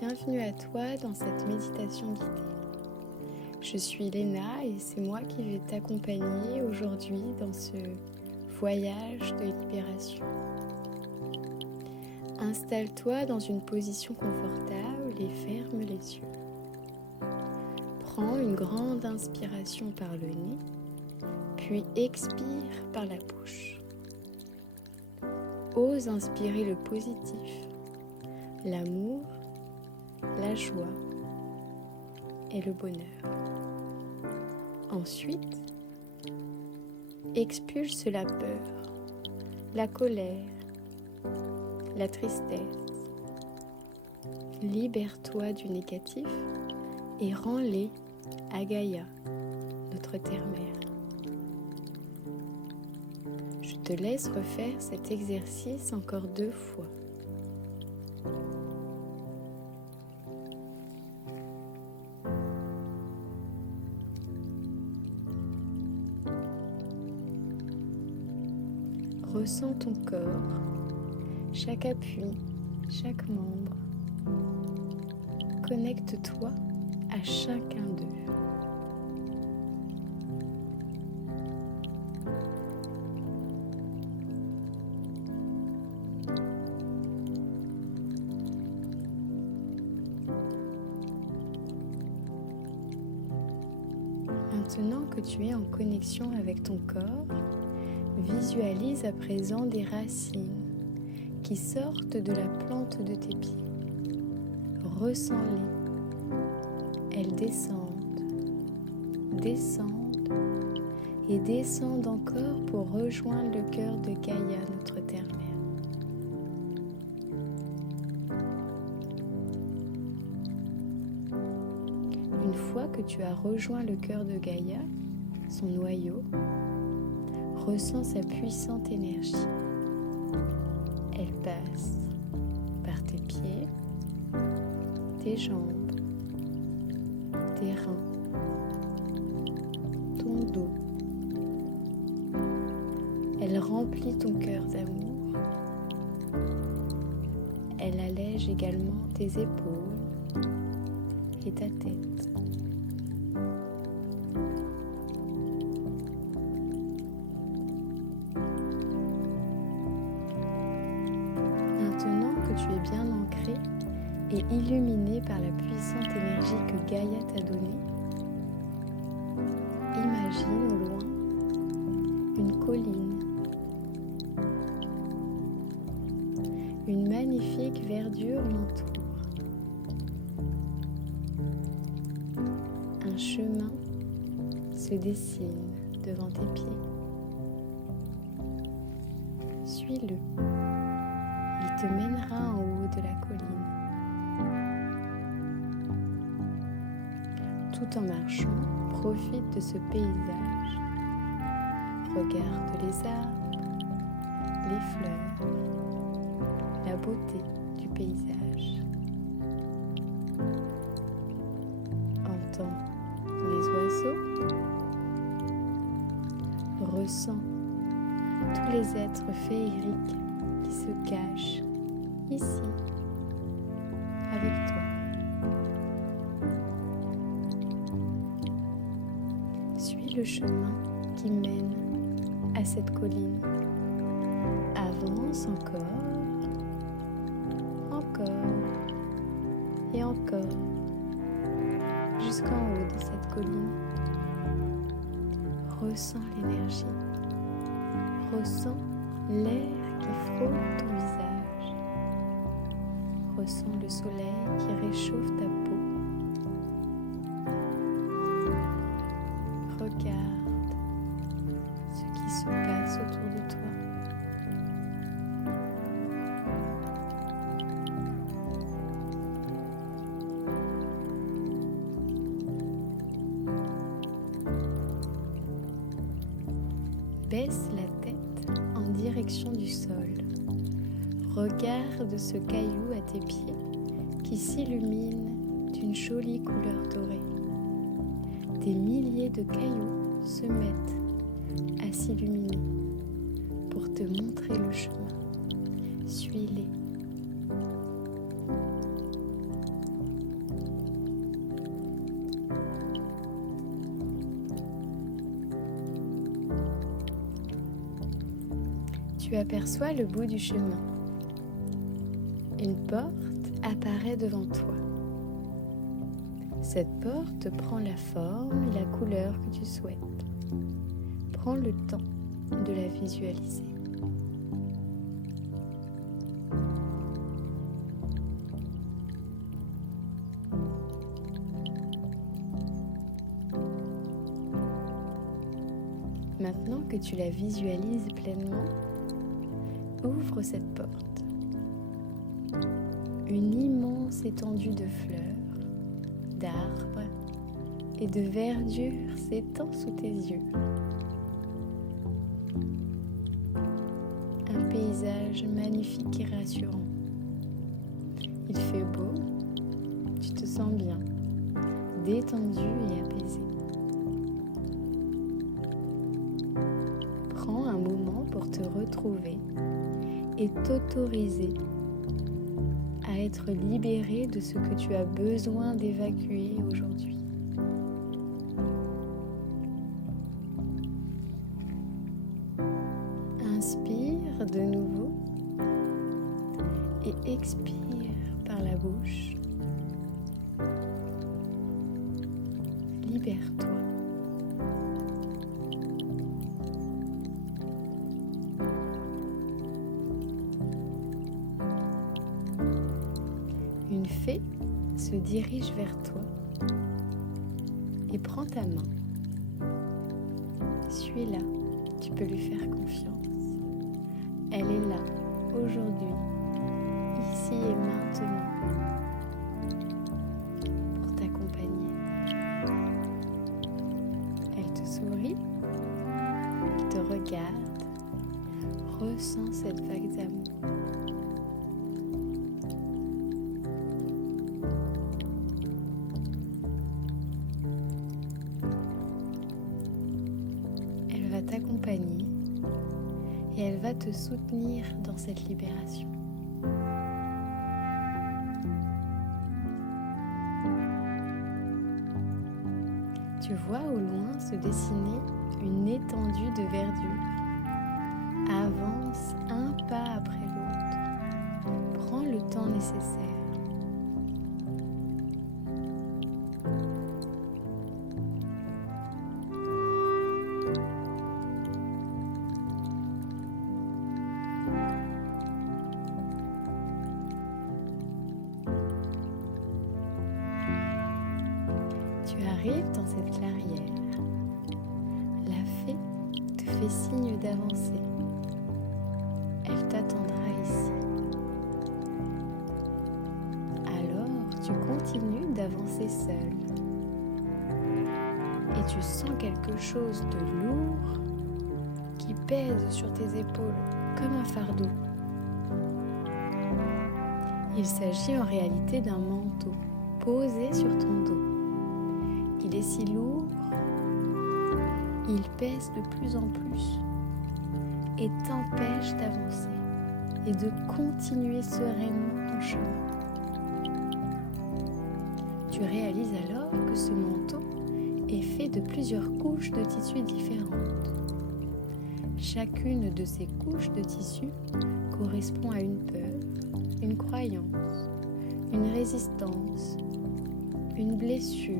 Bienvenue à toi dans cette méditation guidée. Je suis Léna et c'est moi qui vais t'accompagner aujourd'hui dans ce voyage de libération. Installe-toi dans une position confortable et ferme les yeux. Prends une grande inspiration par le nez, puis expire par la bouche. Ose inspirer le positif, l'amour, la joie et le bonheur. Ensuite, expulse la peur, la colère, la tristesse. Libère-toi du négatif et rends-les à Gaïa, notre terre-mère. Je te laisse refaire cet exercice encore 2 fois. Ressens ton corps, chaque appui, chaque membre. Connecte-toi à chacun d'eux. Maintenant que tu es en connexion avec ton corps, visualise à présent des racines qui sortent de la plante de tes pieds. Ressens-les. Elles descendent, descendent et descendent encore pour rejoindre le cœur de Gaïa, notre terre-mère. Une fois que tu as rejoint le cœur de Gaïa, son noyau, ressens sa puissante énergie. Elle passe par tes pieds, tes jambes, tes reins, ton dos. Elle remplit ton cœur d'amour. Elle allège également tes épaules et ta tête. Maintenant que tu es bien ancré et illuminé par la puissante énergie que Gaïa t'a donnée, imagine au loin une colline, une magnifique verdure l'entoure, un chemin se dessine devant tes pieds. Suis-le. Il te mènera en haut de la colline. Tout en marchant, profite de ce paysage. Regarde les arbres, les fleurs, la beauté du paysage. Entends les oiseaux. Ressens tous les êtres féeriques qui se cachent ici, avec toi. Suis le chemin qui mène à cette colline. Avance encore, encore et encore, jusqu'en haut de cette colline. Ressens l'énergie, ressens l'air qui frôle ton visage. Ressens le soleil qui réchauffe ta peau. Regarde ce qui se passe autour de toi. Baisse la tête en direction du sol. Regarde ce caillou à tes pieds qui s'illumine d'une jolie couleur dorée. Des milliers de cailloux se mettent à s'illuminer pour te montrer le chemin. Suis-les. Tu aperçois le bout du chemin. Une porte apparaît devant toi. Cette porte prend la forme et la couleur que tu souhaites. Prends le temps de la visualiser. Maintenant que tu la visualises pleinement, ouvre cette porte. Une immense étendue de fleurs, d'arbres et de verdure s'étend sous tes yeux. Un paysage magnifique et rassurant. Il fait beau, tu te sens bien, détendu et apaisé. Prends un moment pour te retrouver et t'autoriser à être libéré de ce que tu as besoin d'évacuer aujourd'hui. Inspire de nouveau et expire par la bouche. Libère-toi. Une fée se dirige vers toi et prend ta main. Suis-la, tu peux lui faire confiance. Elle est là, aujourd'hui, ici et maintenant, pour t'accompagner. Elle te sourit, elle te regarde, ressens cette vague d'amour. T'accompagner et elle va te soutenir dans cette libération. Tu vois au loin se dessiner une étendue de verdure. Avance un pas après l'autre. Prends le temps nécessaire. Tu arrives dans cette clairière. La fée te fait signe d'avancer. Elle t'attendra ici. Alors, tu continues d'avancer seul. Et tu sens quelque chose de lourd qui pèse sur tes épaules comme un fardeau. Il s'agit en réalité d'un manteau posé sur ton dos. Il est si lourd, il pèse de plus en plus et t'empêche d'avancer et de continuer sereinement ton chemin. Tu réalises alors que ce manteau est fait de plusieurs couches de tissus différentes. Chacune de ces couches de tissu correspond à une peur, une croyance, une résistance, une blessure,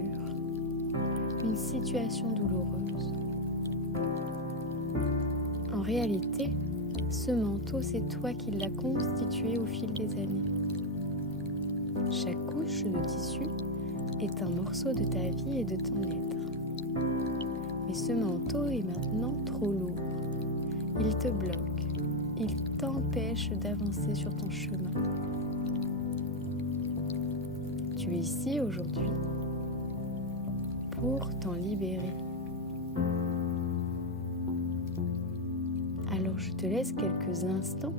une situation douloureuse. En réalité, ce manteau, c'est toi qui l'as constitué au fil des années. Chaque couche de tissu est un morceau de ta vie et de ton être. Mais ce manteau est maintenant trop lourd. Il te bloque, il t'empêche d'avancer sur ton chemin. Tu es ici aujourd'hui pour t'en libérer. Alors je te laisse quelques instants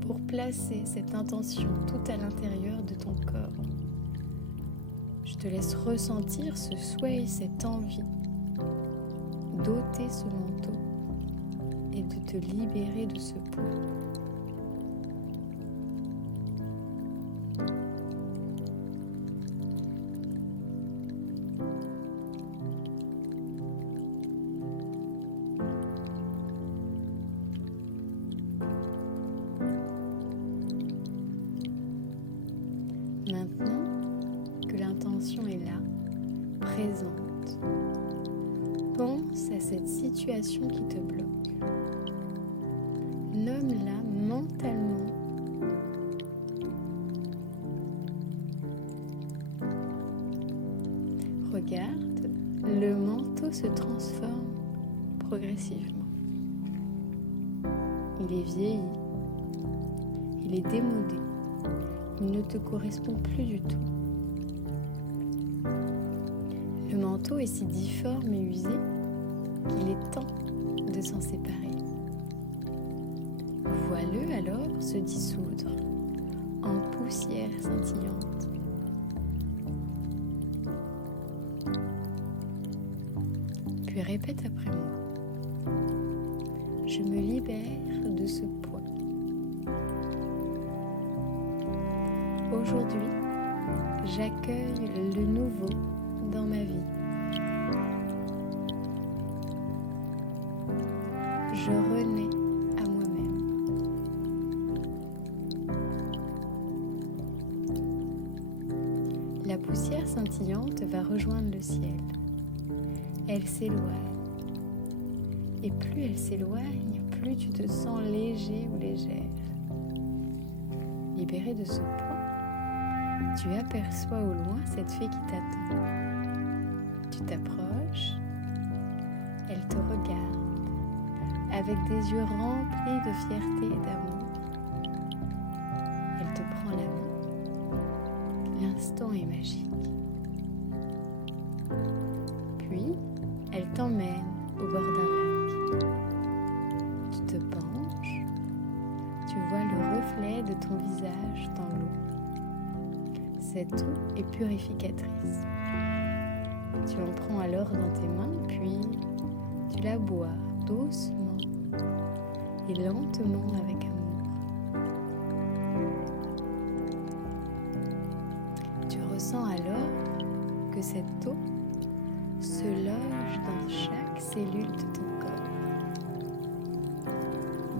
pour placer cette intention tout à l'intérieur de ton corps. Je te laisse ressentir ce souhait et cette envie d'ôter ce manteau et de te libérer de ce poids. Maintenant que l'intention est là, présente, pense à cette situation qui te bloque. Nomme-la mentalement. Regarde, le manteau se transforme progressivement. Il est vieilli, il est démodé, il ne te correspond plus du tout. Le manteau est si difforme et usé qu'il est temps de s'en séparer. Vois-le alors se dissoudre en poussière scintillante. Puis répète après moi. Je me libère de ce poids. Aujourd'hui, j'accueille le nouveau dans ma vie. Je renais à moi-même. La poussière scintillante va rejoindre le ciel. Elle s'éloigne. Et plus elle s'éloigne, plus tu te sens léger ou légère. Libéré de ce poids, tu aperçois au loin cette fée qui t'attend. Tu t'approches, elle te regarde avec des yeux remplis de fierté et d'amour. Elle te prend la main. L'instant est magique. Puis, elle t'emmène au bord d'un lac. Tu te penches, tu vois le reflet de ton visage dans l'eau. Cette eau est purificatrice. Tu en prends alors dans tes mains, puis tu la bois doucement et lentement avec amour. Tu ressens alors que cette eau se loge dans chaque cellule de ton corps.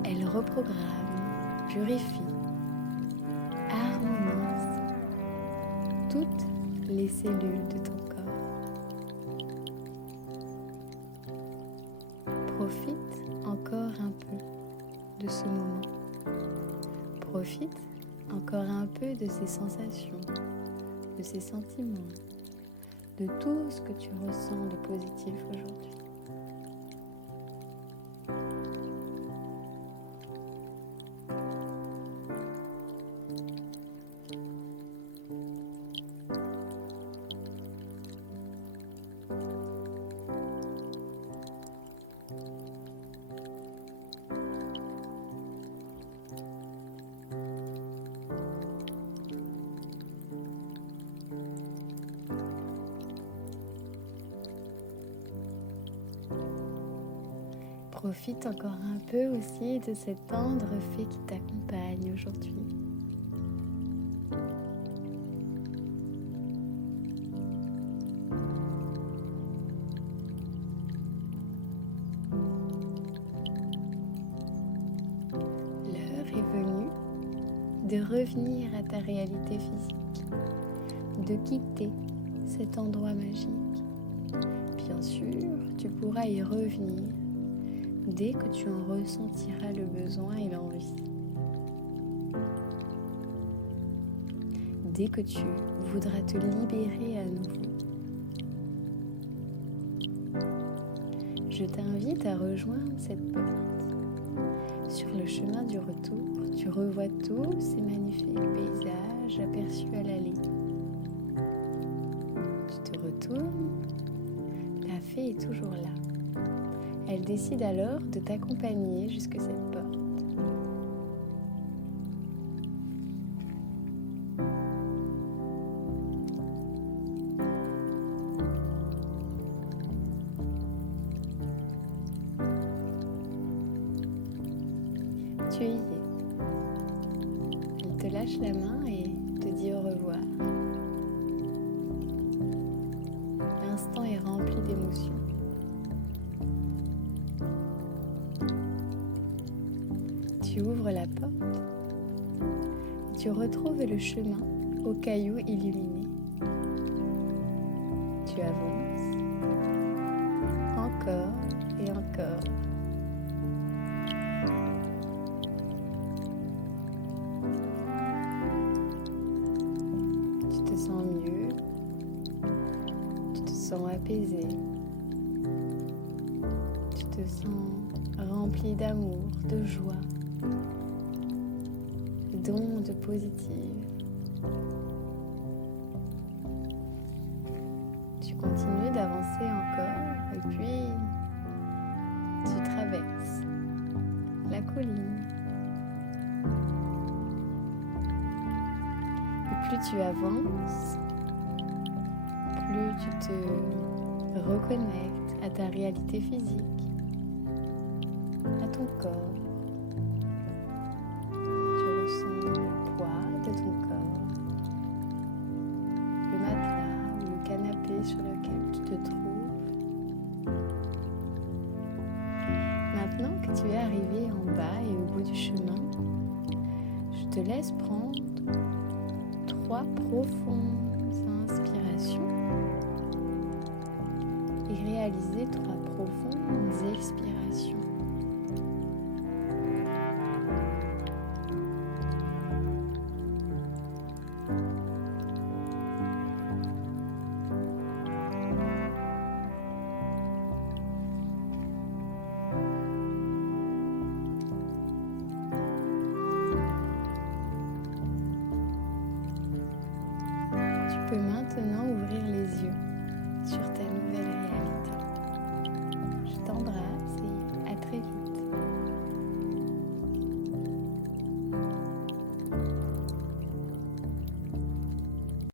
Elle reprogramme, purifie, harmonise toutes les cellules de ton corps. Profite encore un peu de ce moment. Profite encore un peu de ces sensations, de ces sentiments, de tout ce que tu ressens de positif aujourd'hui. Profite encore un peu aussi de cette tendre fée qui t'accompagne aujourd'hui. L'heure est venue de revenir à ta réalité physique, de quitter cet endroit magique. Bien sûr, tu pourras y revenir dès que tu en ressentiras le besoin et l'envie. Dès que tu voudras te libérer à nouveau. Je t'invite à rejoindre cette porte. Sur le chemin du retour, tu revois tous ces magnifiques paysages aperçus à l'allée. Tu te retournes, la fée est toujours là. Elle décide alors de t'accompagner jusque cette porte. Tu y es. Elle te lâche la main et te dit au revoir. L'instant est rempli d'émotions. Tu ouvres la porte et tu retrouves le chemin aux cailloux illuminés. Tu avances encore et encore. Tu te sens mieux, tu te sens apaisé, tu te sens rempli d'amour, de joie, d'ondes positives. Tu continues d'avancer encore et puis tu traverses la colline. Et plus tu avances, plus tu te reconnectes à ta réalité physique, à ton corps. Tu ressens le poids de ton corps, le matelas ou le canapé sur lequel tu te trouves. Maintenant que tu es arrivé en bas et au bout du chemin, je te laisse prendre 3 profondes inspirations et réaliser 3 profondes expirations. Tu peux maintenant